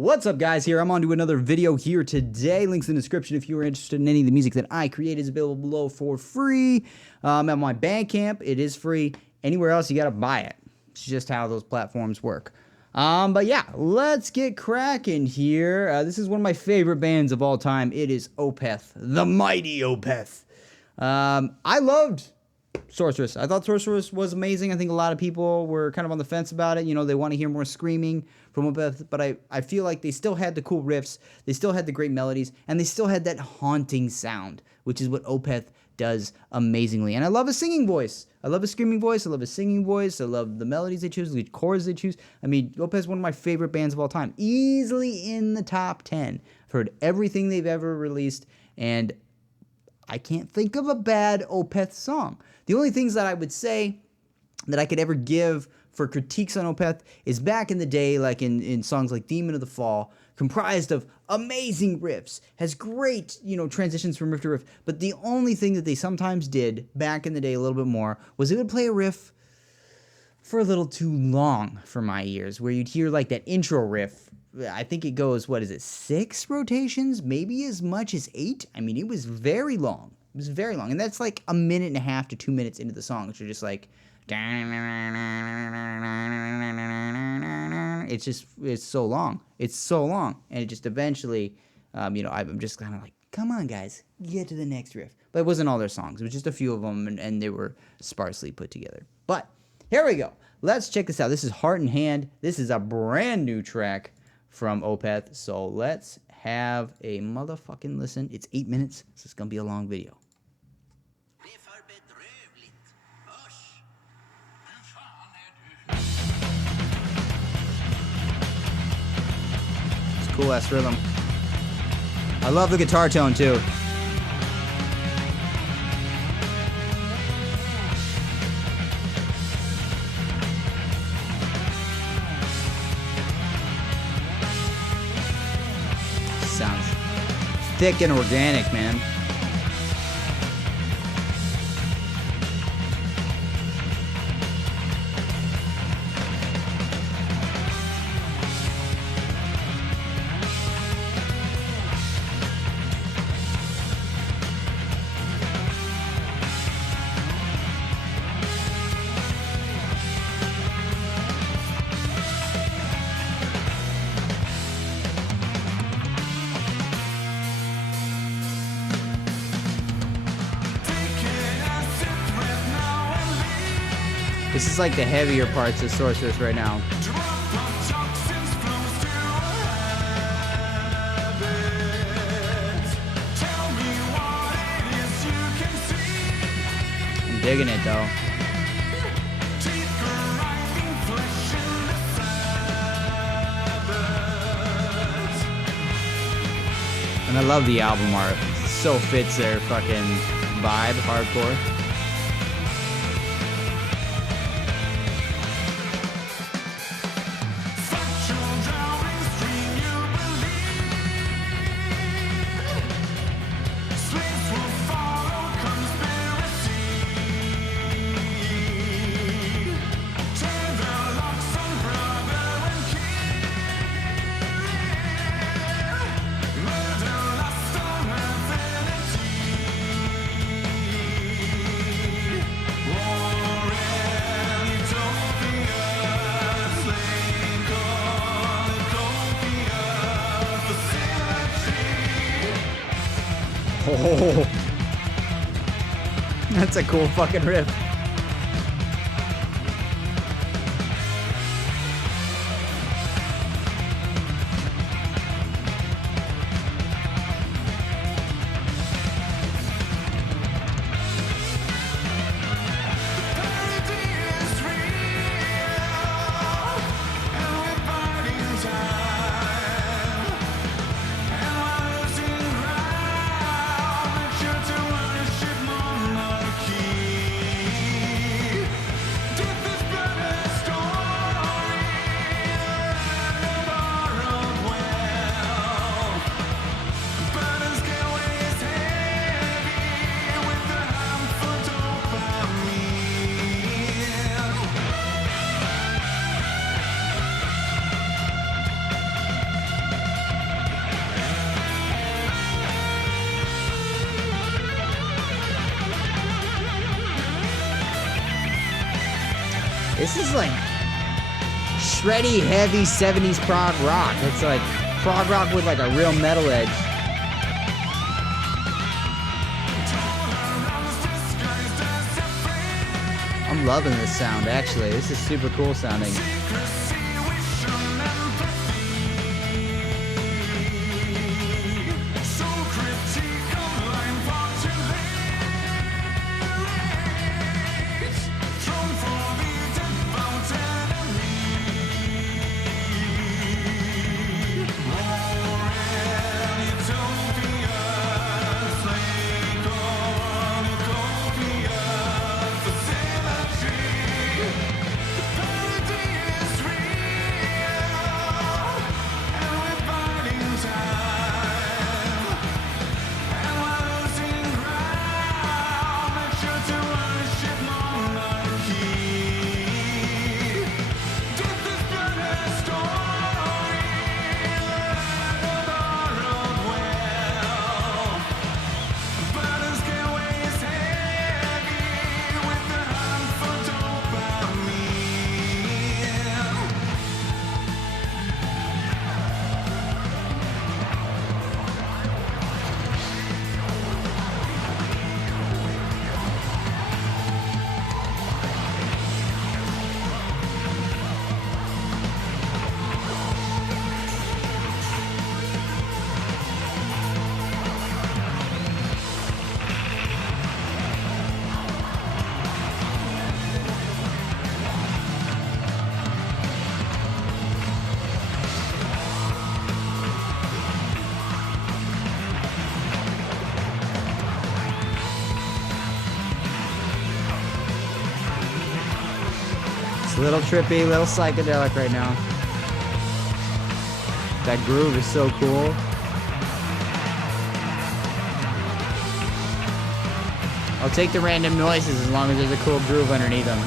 What's up, guys? Here I'm on to another video here today. Links in the description if you are interested in any of the music that I create is available below for free. At my Bandcamp, it is free. Anywhere else, you gotta buy it. It's just how those platforms work. But yeah, let's get cracking here. This is one of my favorite bands of all time. It is Opeth, the mighty Opeth. I loved Sorceress. I thought Sorceress was amazing. I think a lot of people were kind of on the fence about it. You know, they want to hear more screaming from Opeth, but I feel like they still had the cool riffs, they still had the great melodies, and they still had that haunting sound, which is what Opeth does amazingly. And I love his singing voice. I love his screaming voice. I love his singing voice. I love the melodies they choose, the chords they choose. I mean, Opeth is one of my favorite bands of all time. Easily in the top 10. I've heard everything they've ever released, and I can't think of a bad Opeth song. The only things that I would say that I could ever give for critiques on Opeth is back in the day, like in songs like Demon of the Fall, comprised of amazing riffs, has great, transitions from riff to riff, but the only thing that they sometimes did back in the day a little bit more was they would play a riff for a little too long for my ears, where you'd hear like that intro riff. I think it goes, 6 rotations? Maybe as much as 8? I mean, it was very long. It was very long. And that's like a minute and a half to 2 minutes into the song, which are just like, it's so long. It's so long. And it just eventually, I'm just kind of like, come on, guys, get to the next riff. But it wasn't all their songs. It was just a few of them, and they were sparsely put together. But here we go. Let's check this out. This is Heart in Hand. This is a brand new track from Opeth. So let's have a motherfucking listen. It's 8 minutes, so it's going to be a long video. It's a cool ass rhythm. I love the guitar tone too. Sounds thick and organic, man. This is like the heavier parts of Sorceress right now. I'm digging it though. And I love the album art. It so fits their fucking vibe, hardcore. Oh, that's a cool fucking riff. This is like shreddy, heavy 70s prog rock. It's like prog rock with like a real metal edge. I'm loving this sound, actually. This is super cool sounding. A little trippy, a little psychedelic right now. That groove is so cool. I'll take the random noises as long as there's a cool groove underneath them.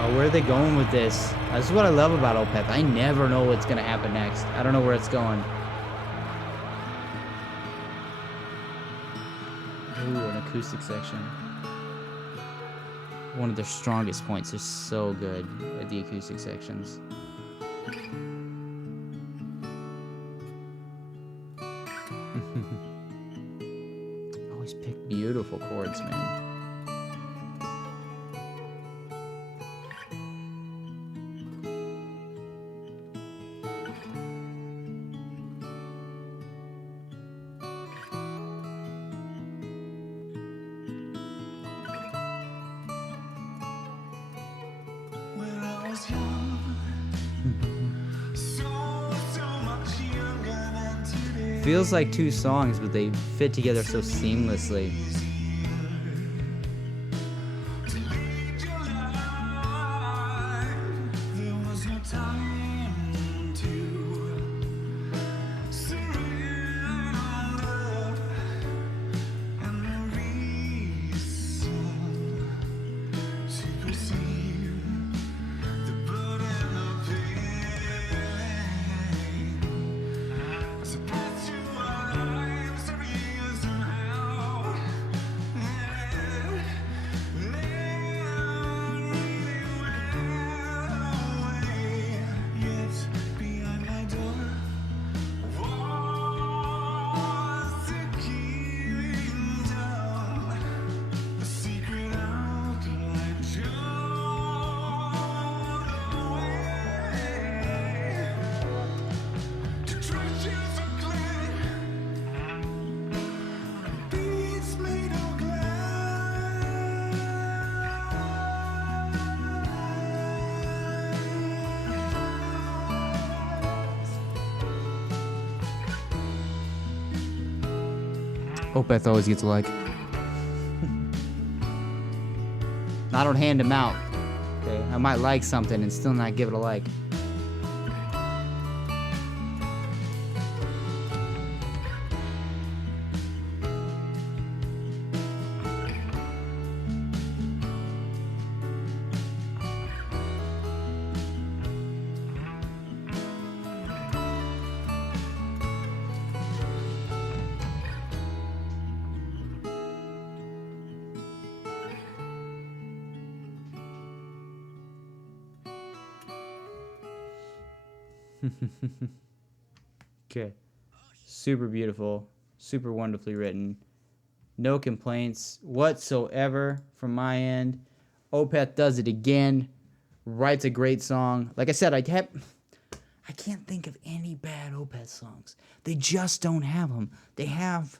Oh, where are they going with this? This is what I love about Opeth. I never know what's gonna happen next. I don't know where it's going. Ooh, an acoustic section. One of their strongest points. They're so good at the acoustic sections. Always pick beautiful chords, man. Feels like two songs, but they fit together so seamlessly. Opeth always gets a like. I don't hand them out. Okay, I might like something and still not give it a like. Okay. Super beautiful. Super wonderfully written. No complaints whatsoever from my end. Opeth does it again. Writes a great song. Like I said, I can't think of any bad Opeth songs. They just don't have them. They have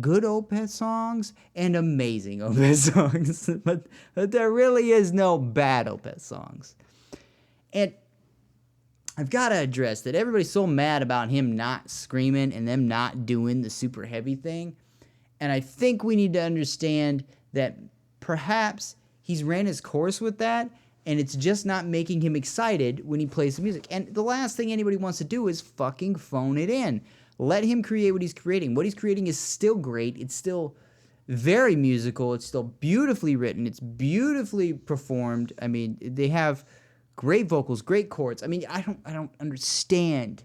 good Opeth songs and amazing Opeth songs. but there really is no bad Opeth songs. And I've got to address that everybody's so mad about him not screaming and them not doing the super heavy thing. And I think we need to understand that perhaps he's ran his course with that, and it's just not making him excited when he plays the music. And the last thing anybody wants to do is fucking phone it in. Let him create what he's creating. What he's creating is still great. It's still very musical. It's still beautifully written. It's beautifully performed. I mean, they have great vocals, great chords. I mean, I don't understand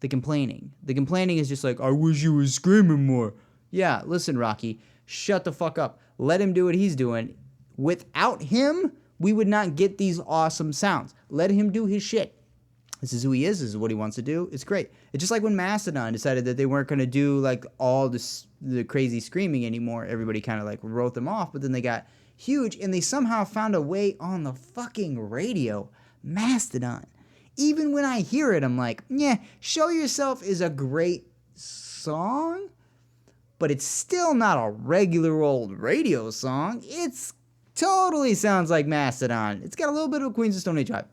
the complaining. The complaining is just like, I wish you was screaming more. Yeah, listen, Rocky, shut the fuck up. Let him do what he's doing. Without him, we would not get these awesome sounds. Let him do his shit. This is who he is. This is what he wants to do. It's great. It's just like when Mastodon decided that they weren't going to do like all the crazy screaming anymore. Everybody kind of like wrote them off, but then they got huge and they somehow found a way on the fucking radio. Mastodon. Even when I hear it, I'm like, yeah, Show Yourself is a great song, but it's still not a regular old radio song. It's totally sounds like Mastodon. It's got a little bit of Queens of Stone Age vibe.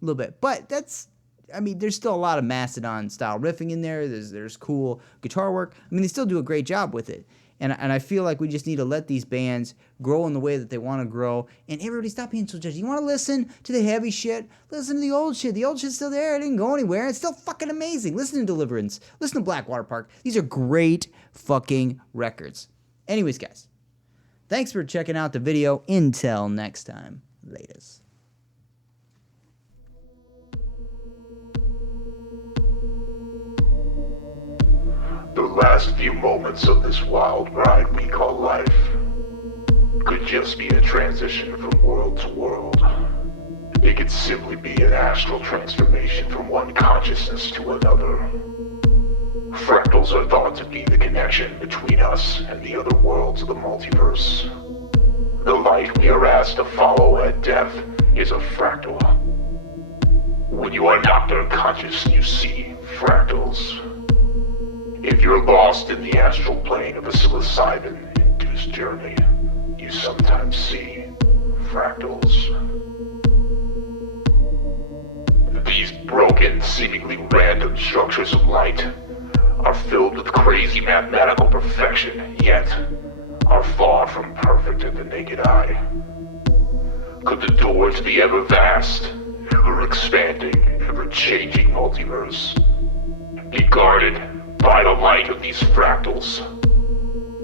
A little bit. But there's still a lot of Mastodon style riffing in there. There's cool guitar work. I mean, they still do a great job with it. And I feel like we just need to let these bands grow in the way that they want to grow. And everybody stop being so judgy. You want to listen to the heavy shit? Listen to the old shit. The old shit's still there. It didn't go anywhere. It's still fucking amazing. Listen to Deliverance. Listen to Blackwater Park. These are great fucking records. Anyways, guys, thanks for checking out the video. Until next time. Latest. The last few moments of this wild ride we call life could just be a transition from world to world. It could simply be an astral transformation from one consciousness to another. Fractals are thought to be the connection between us and the other worlds of the multiverse. The light we are asked to follow at death is a fractal. When you are knocked unconscious, you see fractals. If you're lost in the astral plane of a psilocybin-induced journey, you sometimes see fractals. These broken, seemingly random structures of light are filled with crazy mathematical perfection, yet are far from perfect in the naked eye. Could the door to the ever-vast, ever-expanding, ever-changing multiverse be guarded by the light of these fractals?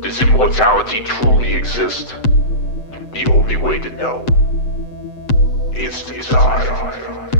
Does immortality truly exist? The only way to know is desire.